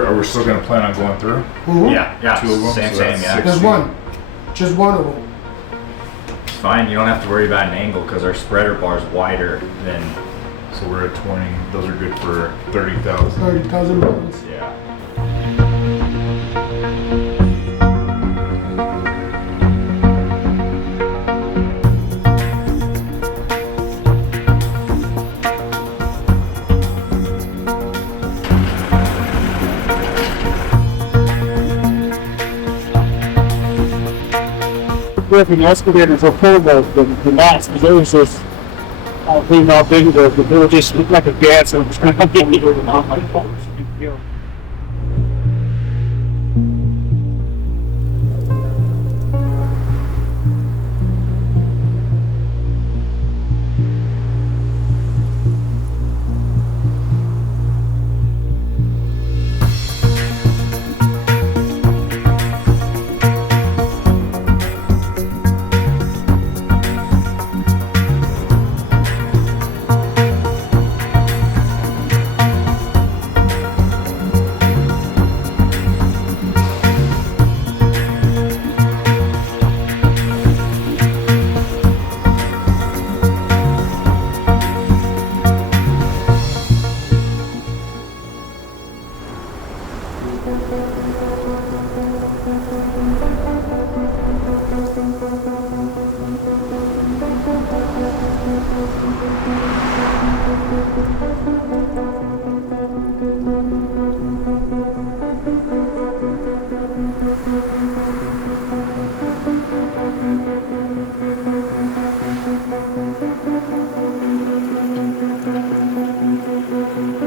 are we still gonna plan on going through? Yeah, 2 of them? same, So that's yeah. 60. There's one. Just one of them. It's fine, you don't have to worry about an angle because our spreader bar is wider than, So we're at 20. Those are good for 30,000. 30,000 pounds. yeah. Griffin excavators will pull the mats because there was this thing how big it was, but they would just look like a gas and it was kind of big.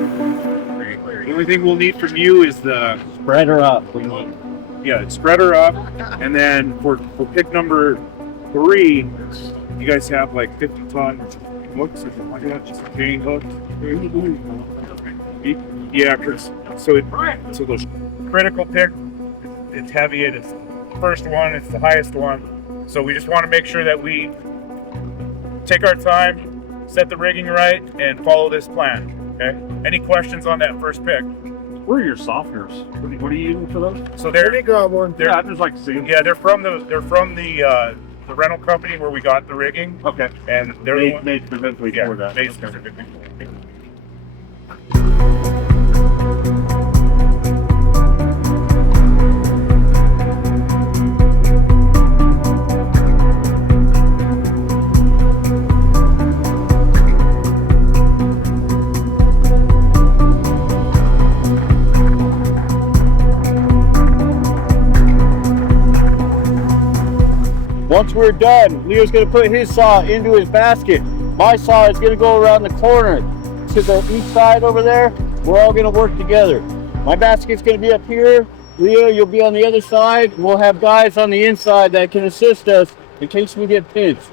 The only thing we'll need from you is the Spreader up. spreader up, and then for pick number 3, you guys have like 50-ton hooks or something like that, just chain hooks. Yeah, so those critical pick, it's heavy. It's the first one. It's the highest one. So we just want to make sure that we take our time, set the rigging right, and follow this plan. Okay. Any questions on that first pick? Where are your softeners? What are you using for those? So they're got one. Yeah, I just like to see them. yeah, they're from the rental company where we got the rigging, Okay. and they're Made specifically for that. made Okay. specifically. Once we're done, Leo's going to put his saw into his basket. My saw is going to go around the corner to the east side over there. We're all going to work together. My basket's going to be up here. Leo, you'll be on the other side. We'll have guys on the inside that can assist us in case we get pinched.